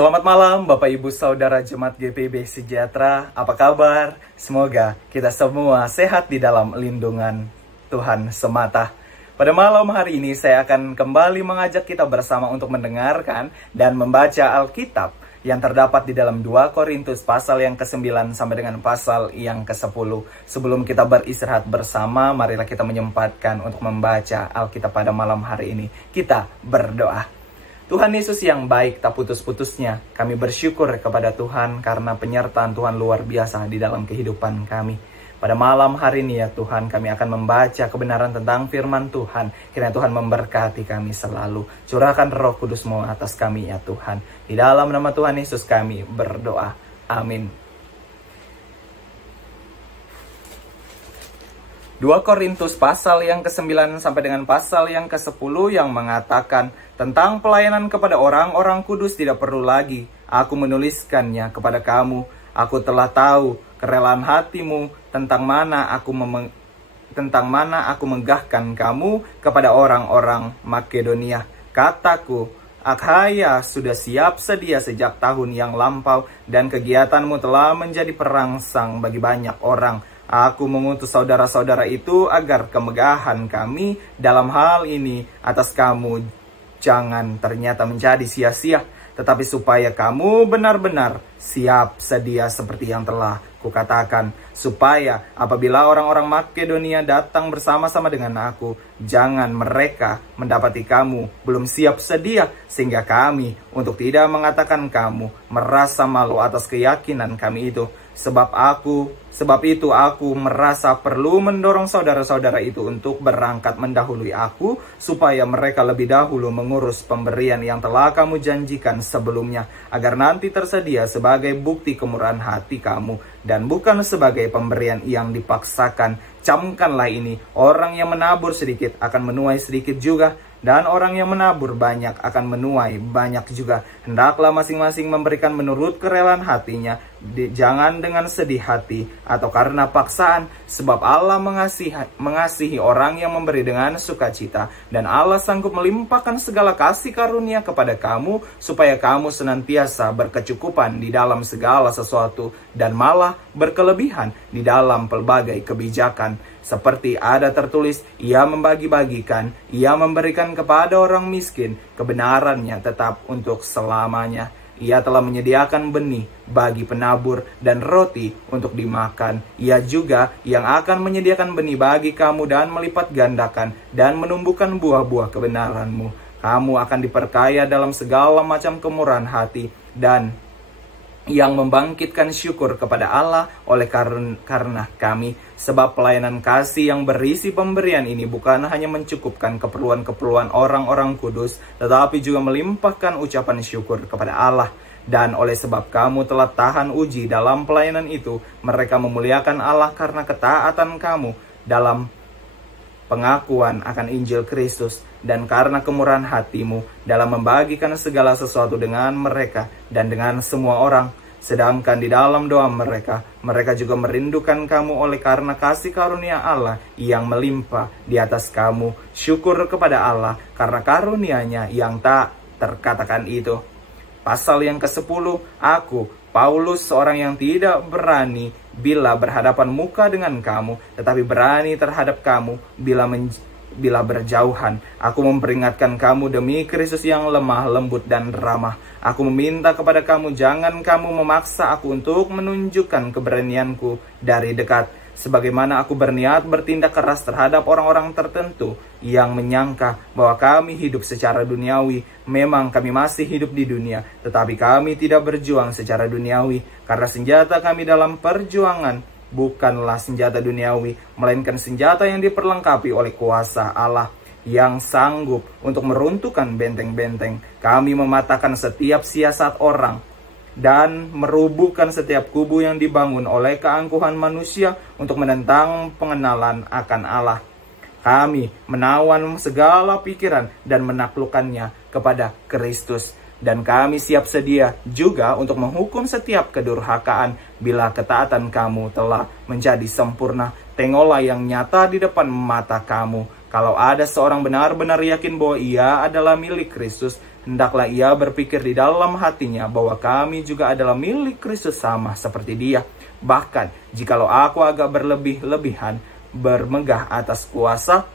Selamat malam Bapak Ibu Saudara Jemaat GPIB Sejahtera, apa kabar? Semoga kita semua sehat di dalam lindungan Tuhan semata. Pada malam hari ini saya akan kembali mengajak kita bersama untuk mendengarkan dan membaca Alkitab yang terdapat di dalam 2 Korintus pasal yang ke-9 sampai dengan pasal yang ke-10. Sebelum kita beristirahat bersama, marilah kita menyempatkan untuk membaca Alkitab pada malam hari ini. Kita berdoa. Tuhan Yesus yang baik tak putus-putusnya, kami bersyukur kepada Tuhan karena penyertaan Tuhan luar biasa di dalam kehidupan kami. Pada malam hari ini ya Tuhan, kami akan membaca kebenaran tentang firman Tuhan. Kiranya Tuhan memberkati kami selalu. Curahkan Roh Kudus-Mu atas kami ya Tuhan. Di dalam nama Tuhan Yesus kami berdoa. Amin. 2 Korintus pasal yang ke-9 sampai dengan pasal yang ke-10 yang mengatakan tentang pelayanan kepada orang-orang kudus tidak perlu lagi aku menuliskannya kepada kamu. Aku telah tahu kerelaan hatimu tentang mana aku menggahkan kamu kepada orang-orang Makedonia. Kataku, Akhaya sudah siap sedia sejak tahun yang lampau dan kegiatanmu telah menjadi perangsang bagi banyak orang. Aku mengutus saudara-saudara itu agar kemegahan kami dalam hal ini atas kamu jangan ternyata menjadi sia-sia, tetapi supaya kamu benar-benar siap sedia seperti yang telah kukatakan, supaya apabila orang-orang Makedonia datang bersama-sama dengan aku, jangan mereka mendapati kamu belum siap sedia, sehingga kami untuk tidak mengatakan kamu merasa malu atas keyakinan kami itu. Sebab itu aku merasa perlu mendorong saudara-saudara itu untuk berangkat mendahului aku, supaya mereka lebih dahulu mengurus pemberian yang telah kamu janjikan sebelumnya, agar nanti tersedia sebagai bukti kemurahan hati kamu, dan bukan sebagai pemberian yang dipaksakan. Camkanlah ini, orang yang menabur sedikit akan menuai sedikit juga, dan orang yang menabur banyak akan menuai banyak juga. Hendaklah masing-masing memberikan menurut kerelaan hatinya, jangan dengan sedih hati atau karena paksaan, sebab Allah mengasihi orang yang memberi dengan sukacita, dan Allah sanggup melimpahkan segala kasih karunia kepada kamu, supaya kamu senantiasa berkecukupan di dalam segala sesuatu, dan malah berkelebihan di dalam pelbagai kebijakan. Seperti ada tertulis, ia membagi-bagikan, ia memberikan kepada orang miskin, kebenarannya tetap untuk selamanya. Ia telah menyediakan benih bagi penabur dan roti untuk dimakan. Ia juga yang akan menyediakan benih bagi kamu dan melipat gandakan dan menumbuhkan buah-buah kebenaranmu. Kamu akan diperkaya dalam segala macam kemurahan hati dan yang membangkitkan syukur kepada Allah oleh karena kami. Sebab pelayanan kasih yang berisi pemberian ini bukan hanya mencukupkan keperluan-keperluan orang-orang kudus, tetapi juga melimpahkan ucapan syukur kepada Allah. Dan oleh sebab kamu telah tahan uji dalam pelayanan itu, mereka memuliakan Allah karena ketaatan kamu dalam pengakuan akan Injil Kristus, dan karena kemurahan hatimu dalam membagikan segala sesuatu dengan mereka dan dengan semua orang. Sedangkan di dalam doa mereka juga merindukan kamu oleh karena kasih karunia Allah yang melimpah di atas kamu. Syukur kepada Allah karena karunia-Nya yang tak terkatakan itu. Pasal yang ke-10, aku, Paulus, seorang yang tidak berani bila berhadapan muka dengan kamu, tetapi berani terhadap kamu bila berjauhan. Aku memperingatkan kamu demi Kristus yang lemah, lembut, dan ramah. Aku meminta kepada kamu, jangan kamu memaksa aku untuk menunjukkan keberanianku dari dekat, sebagaimana aku berniat bertindak keras terhadap orang-orang tertentu yang menyangka bahwa kami hidup secara duniawi. Memang kami masih hidup di dunia, tetapi kami tidak berjuang secara duniawi, karena senjata kami dalam perjuangan bukanlah senjata duniawi, melainkan senjata yang diperlengkapi oleh kuasa Allah yang sanggup untuk meruntuhkan benteng-benteng. Kami mematahkan setiap siasat orang dan merubuhkan setiap kubu yang dibangun oleh keangkuhan manusia untuk menentang pengenalan akan Allah. Kami menawan segala pikiran dan menaklukkannya kepada Kristus. Dan kami siap sedia juga untuk menghukum setiap kedurhakaan bila ketaatan kamu telah menjadi sempurna. Tengoklah yang nyata di depan mata kamu, Kalau ada seorang benar-benar yakin bahwa ia adalah milik Kristus, hendaklah ia berpikir di dalam hatinya bahwa kami juga adalah milik Kristus sama seperti dia. Bahkan, jikalau aku agak berlebih-lebihan, bermegah atas kuasa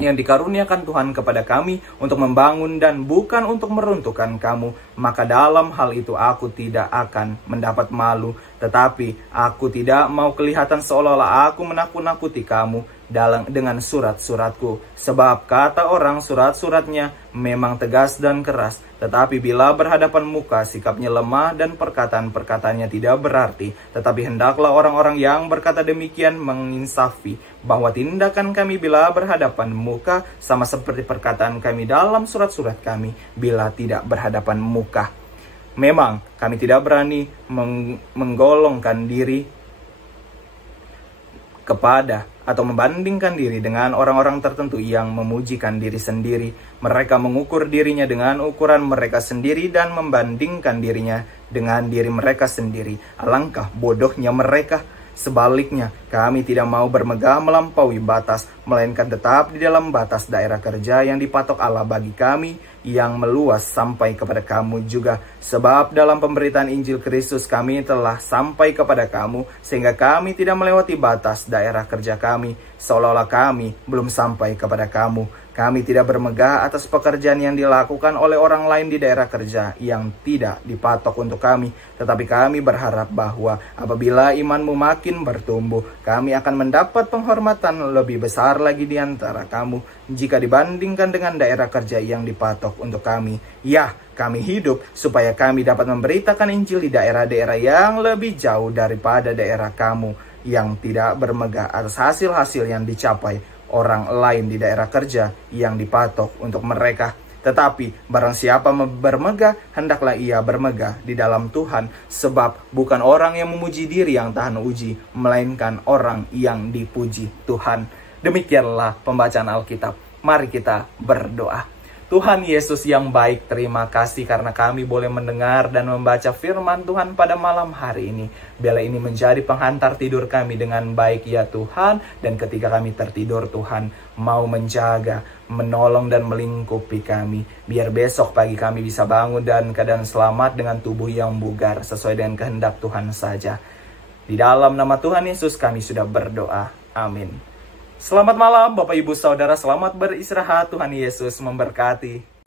yang dikaruniakan Tuhan kepada kami untuk membangun dan bukan untuk meruntuhkan kamu, maka dalam hal itu aku tidak akan mendapat malu, tetapi aku tidak mau kelihatan seolah-olah aku menakut-nakuti kamu dengan surat-suratku. Sebab kata orang surat-suratnya memang tegas dan keras, tetapi bila berhadapan muka sikapnya lemah dan perkataan-perkataannya tidak berarti. Tetapi hendaklah orang-orang yang berkata demikian menginsafi bahwa tindakan kami bila berhadapan muka sama seperti perkataan kami dalam surat-surat kami bila tidak berhadapan muka. Memang kami tidak berani menggolongkan diri kepada atau membandingkan diri dengan orang-orang tertentu yang memujikan diri sendiri. Mereka mengukur dirinya dengan ukuran mereka sendiri dan membandingkan dirinya dengan diri mereka sendiri. Alangkah bodohnya mereka. Sebaliknya, kami tidak mau bermegah melampaui batas, melainkan tetap di dalam batas daerah kerja yang dipatok Allah bagi kami, yang meluas sampai kepada kamu juga. Sebab dalam pemberitaan Injil Kristus kami telah sampai kepada kamu, sehingga kami tidak melewati batas daerah kerja kami, seolah-olah kami belum sampai kepada kamu. Kami tidak bermegah atas pekerjaan yang dilakukan oleh orang lain di daerah kerja yang tidak dipatok untuk kami. Tetapi kami berharap bahwa apabila imanmu makin bertumbuh, kami akan mendapat penghormatan lebih besar lagi di antara kamu jika dibandingkan dengan daerah kerja yang dipatok untuk kami. Ya, kami hidup supaya kami dapat memberitakan Injil di daerah-daerah yang lebih jauh daripada daerah kamu yang tidak bermegah atas hasil-hasil yang dicapai orang lain di daerah kerja yang dipatok untuk mereka. Tetapi barang siapa bermegah, hendaklah ia bermegah di dalam Tuhan. Sebab bukan orang yang memuji diri yang tahan uji, melainkan orang yang dipuji Tuhan. Demikianlah pembacaan Alkitab. Mari kita berdoa. Tuhan Yesus yang baik, terima kasih karena kami boleh mendengar dan membaca firman Tuhan pada malam hari ini. Biarlah ini menjadi penghantar tidur kami dengan baik ya Tuhan. Dan ketika kami tertidur, Tuhan mau menjaga, menolong dan melingkupi kami. Biar besok pagi kami bisa bangun dan keadaan selamat dengan tubuh yang bugar sesuai dengan kehendak Tuhan saja. Di dalam nama Tuhan Yesus kami sudah berdoa. Amin. Selamat malam Bapak Ibu Saudara, selamat beristirahat, Tuhan Yesus memberkati.